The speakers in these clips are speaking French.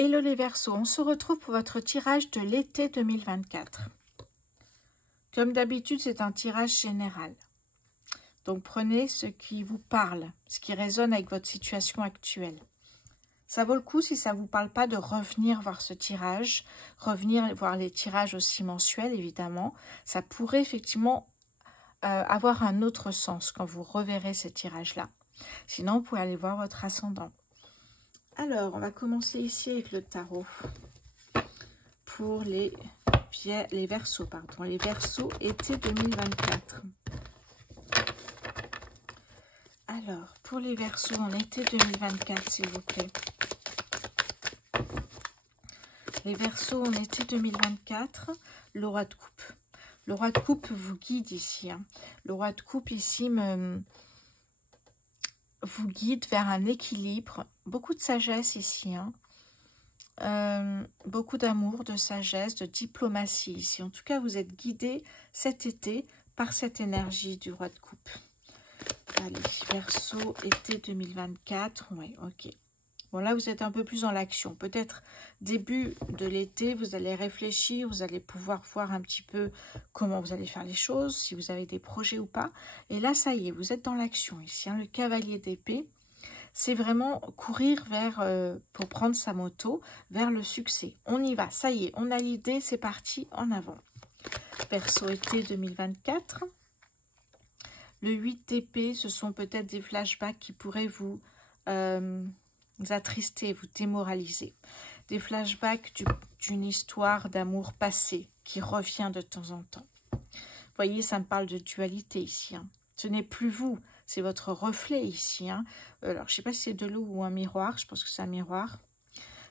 Hello les Verseaux, on se retrouve pour votre tirage de l'été 2024. Comme d'habitude, c'est un tirage général. Donc prenez ce qui vous parle, ce qui résonne avec votre situation actuelle. Ça vaut le coup, si ça ne vous parle pas, de revenir voir ce tirage, revenir voir les tirages aussi mensuels, évidemment. Ça pourrait effectivement avoir un autre sens quand vous reverrez ces tirages-là. Sinon, vous pouvez aller voir votre ascendant. Alors, on va commencer ici avec le tarot pour les Verseaux, pardon, les Verseaux été 2024. Alors, pour les Verseaux en été 2024, s'il vous plaît. Les Verseaux en été 2024, le roi de coupe. Le roi de coupe vous guide ici. Hein. Le roi de coupe ici vous guide vers un équilibre. Beaucoup de sagesse ici. Hein. Beaucoup d'amour, de sagesse, de diplomatie ici. En tout cas, vous êtes guidé cet été par cette énergie du roi de coupe. Allez, Verseau, été 2024. Oui, ok. Bon, là, vous êtes un peu plus dans l'action. Peut-être début de l'été, vous allez réfléchir, vous allez pouvoir voir un petit peu comment vous allez faire les choses, si vous avez des projets ou pas. Et là, ça y est, vous êtes dans l'action ici. Hein, le cavalier d'épée, c'est vraiment courir vers, pour prendre sa moto, vers le succès. On y va, ça y est, on a l'idée, c'est parti, en avant. Verseau, été 2024. Le 8 d'épée, ce sont peut-être des flashbacks qui pourraient vous attrister, vous démoraliser. Des flashbacks d'une histoire d'amour passé qui revient de temps en temps. Vous voyez, ça me parle de dualité ici. Hein. Ce n'est plus vous, c'est votre reflet ici. Hein. Alors, je ne sais pas si c'est de l'eau ou un miroir, je pense que c'est un miroir.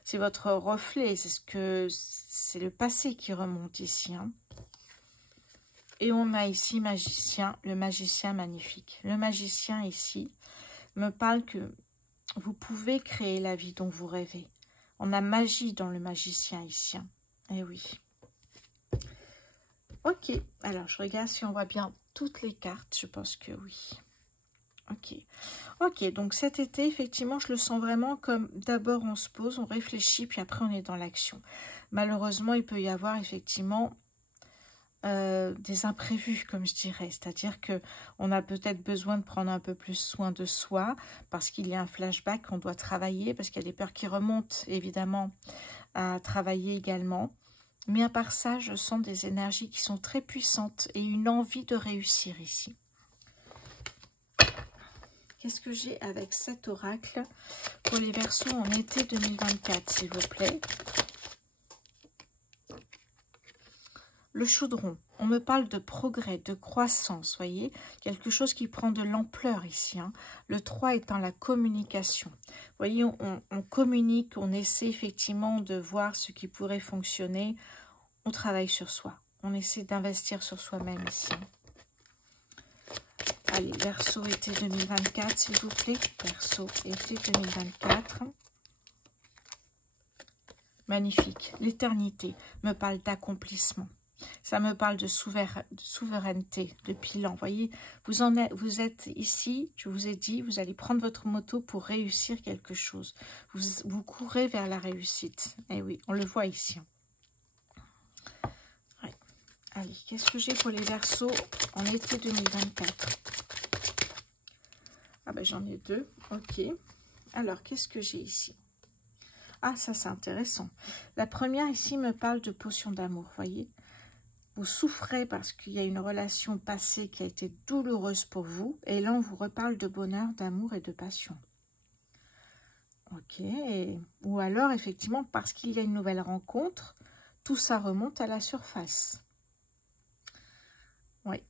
C'est votre reflet, c'est le passé qui remonte ici. Hein. Et on a ici magicien, le magicien magnifique. Le magicien ici me parle que vous pouvez créer la vie dont vous rêvez. On a magie dans le magicien ici. Eh oui. Ok, alors je regarde si on voit bien toutes les cartes. Je pense que oui. Ok. Ok, donc cet été, effectivement, je le sens vraiment comme d'abord on se pose, on réfléchit, puis après on est dans l'action. Malheureusement, il peut y avoir effectivement des imprévus, comme je dirais, c'est-à-dire que on a peut-être besoin de prendre un peu plus soin de soi parce qu'il y a un flashback qu'on doit travailler, parce qu'il y a des peurs qui remontent évidemment à travailler également, mais à part ça, je sens des énergies qui sont très puissantes et une envie de réussir ici. Qu'est-ce que j'ai avec cet oracle pour les Verseaux en été 2024, s'il vous plaît? Le chaudron, on me parle de progrès, de croissance, voyez, quelque chose qui prend de l'ampleur ici. Hein. Le 3 étant la communication. Vous voyez, on communique, on essaie effectivement de voir ce qui pourrait fonctionner. On travaille sur soi, on essaie d'investir sur soi-même ici. Allez, Verseau, été 2024, s'il vous plaît. Verseau, été 2024. Magnifique, l'éternité me parle d'accomplissement. Ça me parle de souveraineté, de bilan. Vous voyez, vous êtes ici, je vous ai dit, vous allez prendre votre moto pour réussir quelque chose. Vous courez vers la réussite. Eh oui, on le voit ici. Ouais. Allez, qu'est-ce que j'ai pour les Verseaux en été 2024? Ah ben j'en ai deux, ok. Alors, qu'est-ce que j'ai ici? Ah, ça c'est intéressant. La première ici me parle de potion d'amour, vous voyez. Vous souffrez parce qu'il y a une relation passée qui a été douloureuse pour vous. Et là, on vous reparle de bonheur, d'amour et de passion. Ok. Ou alors, effectivement, parce qu'il y a une nouvelle rencontre, tout ça remonte à la surface. Oui,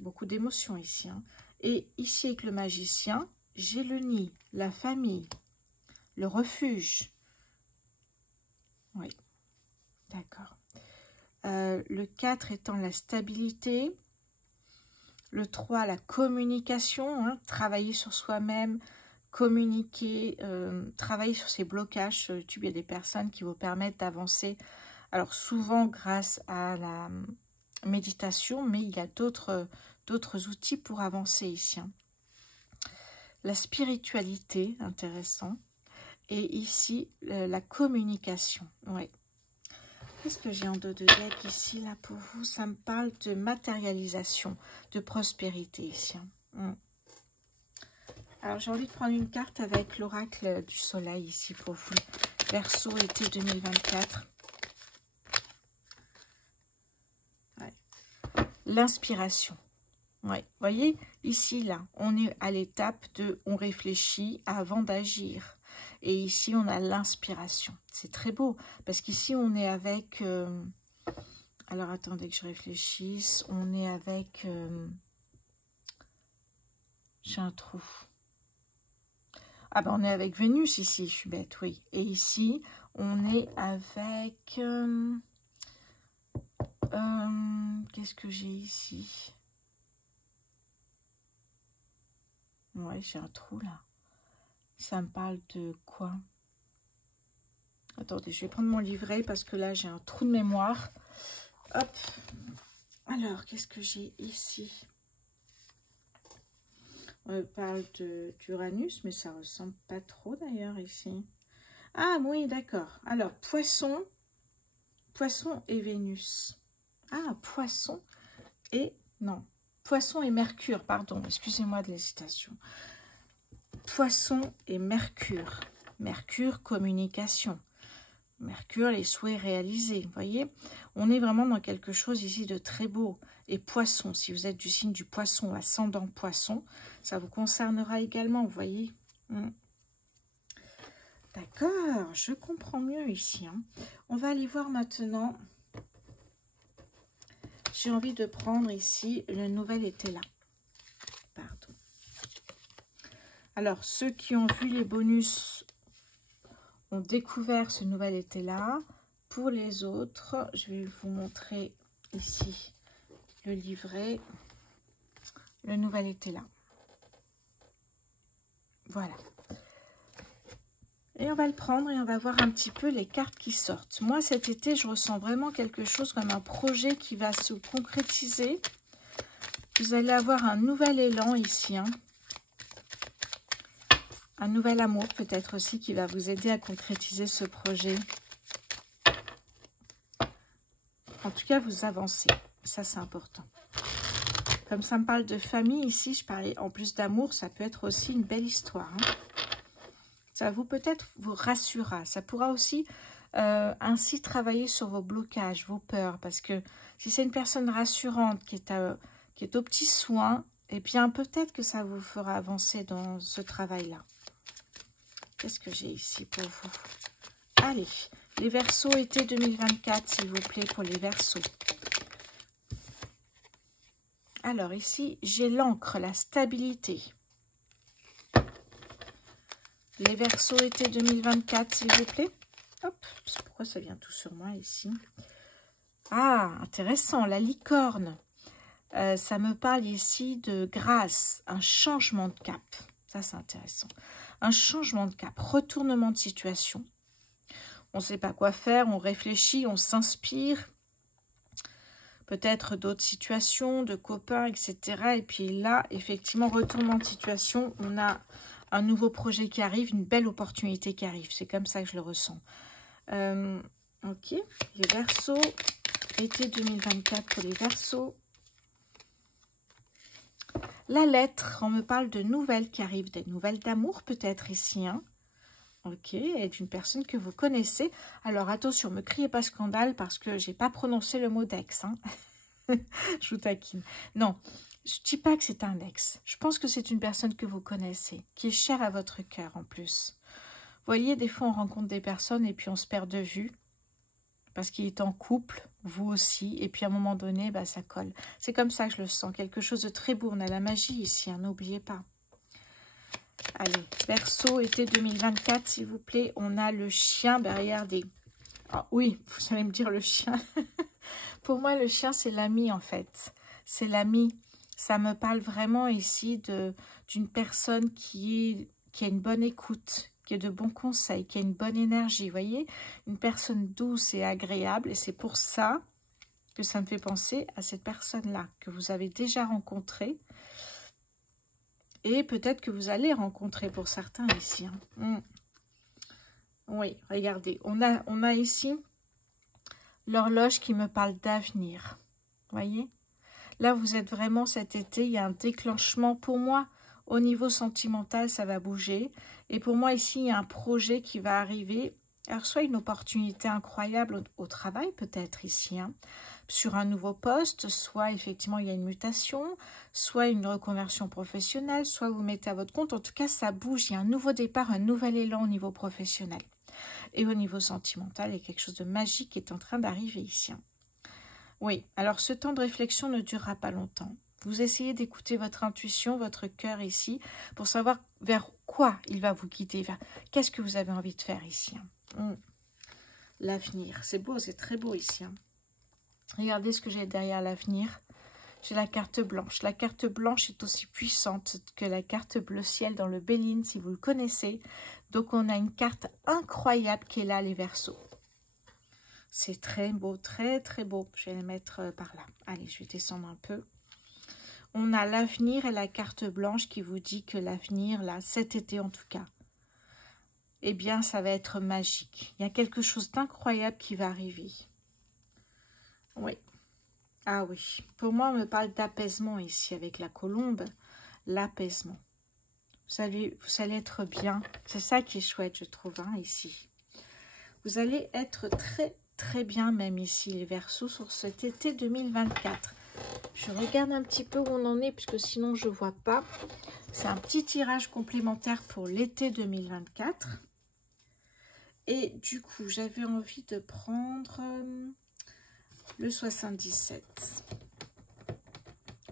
beaucoup d'émotions ici. Hein. Et ici, avec le magicien, j'ai le nid, la famille, le refuge. Oui, d'accord. Le 4 étant la stabilité, le 3 la communication, hein, travailler sur soi-même, communiquer, travailler sur ses blocages sur YouTube. Il y a des personnes qui vous permettent d'avancer, alors souvent grâce à la méditation, mais il y a d'autres outils pour avancer ici. Hein. La spiritualité, intéressant, Et ici, la communication. Ouais. Qu'est-ce que j'ai en dos de deck ici, là, pour vous? Ça me parle de matérialisation, de prospérité ici. Alors, j'ai envie de prendre une carte avec l'oracle du soleil ici pour vous. Verseau, été 2024. Ouais. L'inspiration. Ouais. Vous voyez, ici, là, on est à l'étape de on réfléchit avant d'agir. Et ici, on a l'inspiration. C'est très beau, parce qu'ici, on est avec... alors, attendez que je réfléchisse. On est avec... j'ai un trou. Ah ben, on est avec Vénus ici, je suis bête, oui. Et ici, on est avec... qu'est-ce que j'ai ici? Ouais, j'ai un trou, là. Ça me parle de quoi? Attendez, je vais prendre mon livret parce que là, j'ai un trou de mémoire. Hop. Alors, qu'est-ce que j'ai ici? On parle d'Uranus, mais ça ressemble pas trop d'ailleurs ici. Ah oui, d'accord. Alors, Poisson et Vénus. Ah, Poisson et... Non, Poisson et Mercure, pardon. Excusez-moi de l'hésitation. Poisson et Mercure. Mercure, communication. Mercure, les souhaits réalisés. Vous voyez, on est vraiment dans quelque chose ici de très beau. Et Poisson, si vous êtes du signe du Poisson, ascendant Poisson, ça vous concernera également, vous voyez. D'accord, je comprends mieux ici. On va aller voir maintenant. J'ai envie de prendre ici le nouvel été là. Pardon. Alors, ceux qui ont vu les bonus ont découvert ce nouvel été là. Pour les autres, je vais vous montrer ici le livret. Le nouvel été là. Voilà. Et on va le prendre et on va voir un petit peu les cartes qui sortent. Moi, cet été, je ressens vraiment quelque chose comme un projet qui va se concrétiser. Vous allez avoir un nouvel élan ici. Un nouvel amour peut-être aussi qui va vous aider à concrétiser ce projet. En tout cas, vous avancez. Ça, c'est important. Comme ça me parle de famille ici, je parlais en plus d'amour, ça peut être aussi une belle histoire. Ça vous peut-être vous rassurera. Ça pourra aussi ainsi travailler sur vos blocages, vos peurs. Parce que si c'est une personne rassurante qui est aux petits soins, eh bien peut-être que ça vous fera avancer dans ce travail-là. Qu'est-ce que j'ai ici pour vous? Allez, les Verseaux été 2024, s'il vous plaît, pour les Verseaux. Alors ici, j'ai l'encre, la stabilité. Les Verseaux été 2024, s'il vous plaît. Hop, pourquoi ça vient tout sur moi ici? Ah, intéressant, la licorne. Ça me parle ici de grâce, un changement de cap. Ça, c'est intéressant. Un changement de cap, retournement de situation. On ne sait pas quoi faire, on réfléchit, on s'inspire. Peut-être d'autres situations, de copains, etc. Et puis là, effectivement, retournement de situation, on a un nouveau projet qui arrive, une belle opportunité qui arrive. C'est comme ça que je le ressens. Ok, les Verseaux, été 2024 pour les Verseaux. La lettre, on me parle de nouvelles qui arrivent, des nouvelles d'amour peut-être ici. Ok, et d'une personne que vous connaissez. Alors attention, ne me criez pas scandale parce que j'ai pas prononcé le mot d'ex. Je vous taquine. Non, je ne dis pas que c'est un ex. Je pense que c'est une personne que vous connaissez, qui est chère à votre cœur en plus. Vous voyez, des fois on rencontre des personnes et puis on se perd de vue parce qu'il est en couple, vous aussi, et puis à un moment donné, bah, ça colle. C'est comme ça que je le sens, quelque chose de très beau. On a la magie ici, n'oubliez pas. Allez, Verseau, été 2024, s'il vous plaît. On a le chien derrière des... Ah, oui, vous allez me dire le chien. Pour moi, le chien, c'est l'ami, en fait. C'est l'ami. Ça me parle vraiment ici d'une personne qui a une bonne écoute, qui a de bons conseils, qui a une bonne énergie. Vous voyez, une personne douce et agréable. Et c'est pour ça que ça me fait penser à cette personne-là que vous avez déjà rencontrée. Et peut-être que vous allez rencontrer pour certains ici. Oui, regardez, on a ici l'horloge qui me parle d'avenir. Voyez? Là, vous êtes vraiment cet été, il y a un déclenchement. Pour moi, au niveau sentimental, ça va bouger. Et pour moi, ici, il y a un projet qui va arriver. Alors, soit une opportunité incroyable au travail, peut-être ici, hein, sur un nouveau poste, soit effectivement, il y a une mutation, soit une reconversion professionnelle, soit vous mettez à votre compte. En tout cas, ça bouge, il y a un nouveau départ, un nouvel élan au niveau professionnel. Et au niveau sentimental, il y a quelque chose de magique qui est en train d'arriver ici. Oui, alors ce temps de réflexion ne durera pas longtemps. Vous essayez d'écouter votre intuition, votre cœur ici, pour savoir vers quoi il va vous guider. Qu'est-ce que vous avez envie de faire ici? L'avenir, c'est beau, c'est très beau ici. Regardez ce que j'ai derrière l'avenir. J'ai la carte blanche. La carte blanche est aussi puissante que la carte bleu ciel dans le Béline, si vous le connaissez. Donc, on a une carte incroyable qui est là, les Verseaux. C'est très beau, très, très beau. Je vais les mettre par là. Allez, je vais descendre un peu. On a l'avenir et la carte blanche qui vous dit que l'avenir, là, cet été en tout cas, eh bien, ça va être magique. Il y a quelque chose d'incroyable qui va arriver. Oui. Ah oui. Pour moi, on me parle d'apaisement ici avec la colombe. L'apaisement. Vous allez être bien. C'est ça qui est chouette, je trouve, hein, ici. Vous allez être très, très bien, même ici, les Verseaux, sur cet été 2024. Je regarde un petit peu où on en est, puisque sinon, je ne vois pas. C'est un petit tirage complémentaire pour l'été 2024. Et du coup, j'avais envie de prendre le 77.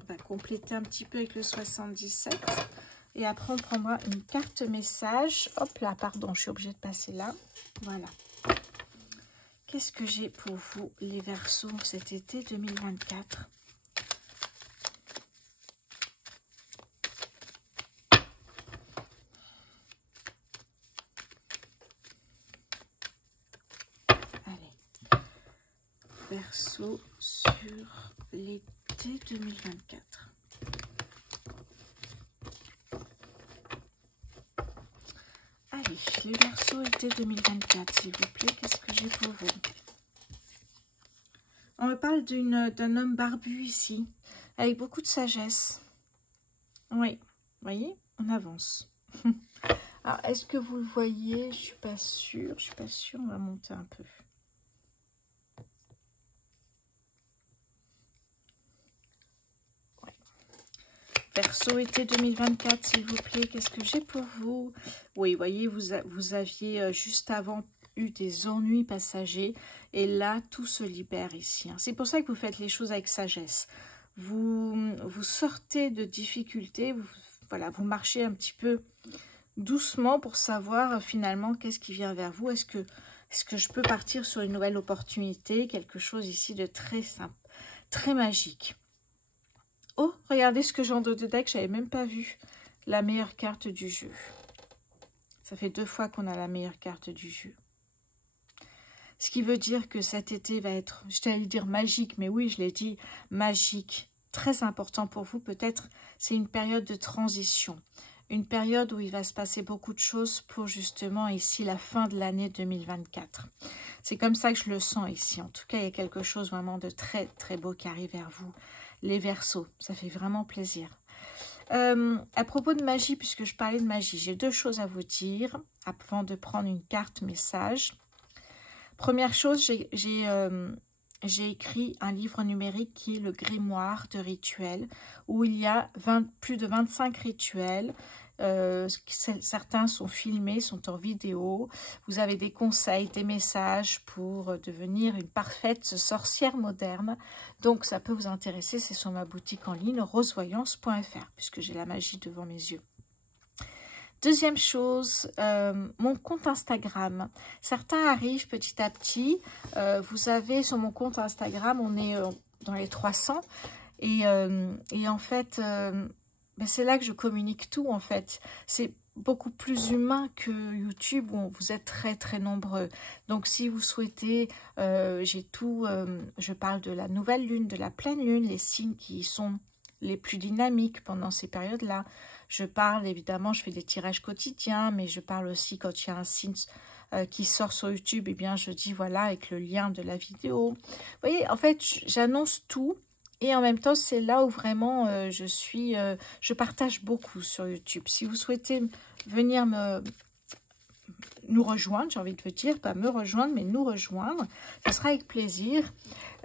On va compléter un petit peu avec le 77. Et après, on prendra une carte message. Hop là, pardon, je suis obligée de passer là. Voilà. Qu'est-ce que j'ai pour vous, les Verseaux, cet été 2024? Allez. Verseaux sur l'été 2024. Allez, les Verseaux été 2024, s'il vous plaît, qu'est-ce que j'ai pour vous? On me parle d'un homme barbu ici, avec beaucoup de sagesse. Oui, vous voyez, on avance. Alors, est-ce que vous le voyez? Je suis pas sûre, on va monter un peu. Ouais. Verseau été 2024, s'il vous plaît, qu'est-ce que j'ai pour vous? Oui, vous voyez, vous aviez juste avant eu des ennuis passagers, et là, tout se libère ici. C'est pour ça que vous faites les choses avec sagesse. Vous sortez de difficultés, voilà, vous marchez un petit peu doucement pour savoir finalement qu'est-ce qui vient vers vous. Est-ce que je peux partir sur une nouvelle opportunité, quelque chose ici de très simple, très magique. Oh, regardez ce que j'ai en dos de deck, je n'avais même pas vu la meilleure carte du jeu. Ça fait 2 fois qu'on a la meilleure carte du jeu. Ce qui veut dire que cet été va être, je t'allais dire magique, mais oui, je l'ai dit, magique, très important pour vous. Peut-être c'est une période de transition, une période où il va se passer beaucoup de choses pour justement ici la fin de l'année 2024. C'est comme ça que je le sens ici. En tout cas, il y a quelque chose vraiment de très, très beau qui arrive vers vous. Les Verseaux, ça fait vraiment plaisir. À propos de magie, puisque je parlais de magie, j'ai 2 choses à vous dire avant de prendre une carte message. Première chose, j'ai écrit un livre numérique qui est le grimoire de rituels, où il y a plus de 25 rituels. Certains sont filmés, sont en vidéo. Vous avez des conseils, des messages pour devenir une parfaite sorcière moderne. Donc, ça peut vous intéresser. C'est sur ma boutique en ligne, rosevoyance.fr, puisque j'ai la magie devant mes yeux. Deuxième chose, mon compte Instagram. Certains arrivent petit à petit. Vous avez sur mon compte Instagram, on est dans les 300. Et en fait, c'est là que je communique tout en fait. C'est beaucoup plus humain que YouTube où vous êtes très très nombreux. Donc si vous souhaitez, j'ai tout, je parle de la nouvelle lune, de la pleine lune, les signes qui sont les plus dynamiques pendant ces périodes-là. Je parle évidemment, je fais des tirages quotidiens, mais je parle aussi quand il y a un signe qui sort sur YouTube, eh bien, je dis voilà, avec le lien de la vidéo. Vous voyez, en fait, j'annonce tout. Et en même temps, c'est là où vraiment je partage beaucoup sur YouTube. Si vous souhaitez venir nous rejoindre, j'ai envie de vous dire, pas me rejoindre, mais nous rejoindre, ce sera avec plaisir.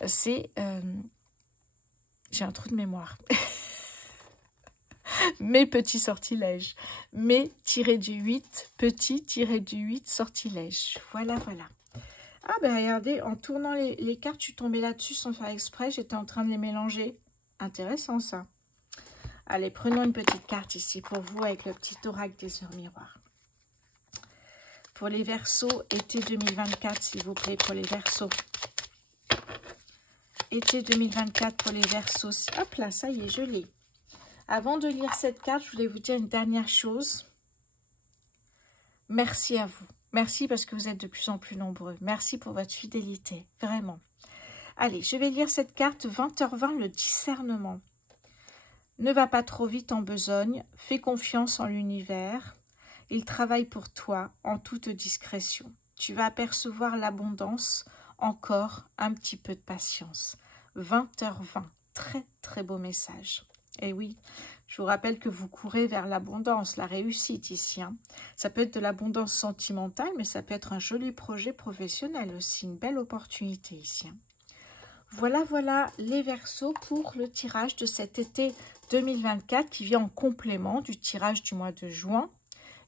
C'est... j'ai un trou de mémoire. Mes petits sortilèges. Mes tirés-du-8, petits tirés-du-8 sortilèges. Voilà, voilà. Ah ben regardez, en tournant les cartes, je suis tombée là-dessus sans faire exprès. J'étais en train de les mélanger. Intéressant ça. Allez, prenons une petite carte ici pour vous avec le petit oracle des heures miroirs. Pour les Verseaux, été 2024, s'il vous plaît, pour les Verseaux. Été 2024 pour les Verseaux. Hop là, ça y est, je l'ai. Avant de lire cette carte, je voulais vous dire une dernière chose. Merci à vous. Merci parce que vous êtes de plus en plus nombreux. Merci pour votre fidélité, vraiment. Allez, je vais lire cette carte 20h20, le discernement. Ne va pas trop vite en besogne, fais confiance en l'univers. Il travaille pour toi en toute discrétion. Tu vas apercevoir l'abondance, encore un petit peu de patience. 20h20, très très beau message. Et oui, je vous rappelle que vous courez vers l'abondance, la réussite ici. Hein. Ça peut être de l'abondance sentimentale, mais ça peut être un joli projet professionnel aussi, une belle opportunité ici. Hein. Voilà, voilà les Verseaux pour le tirage de cet été 2024 qui vient en complément du tirage du mois de juin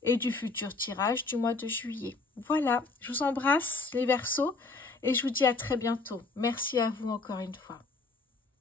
et du futur tirage du mois de juillet. Voilà, je vous embrasse les Verseaux et je vous dis à très bientôt. Merci à vous encore une fois.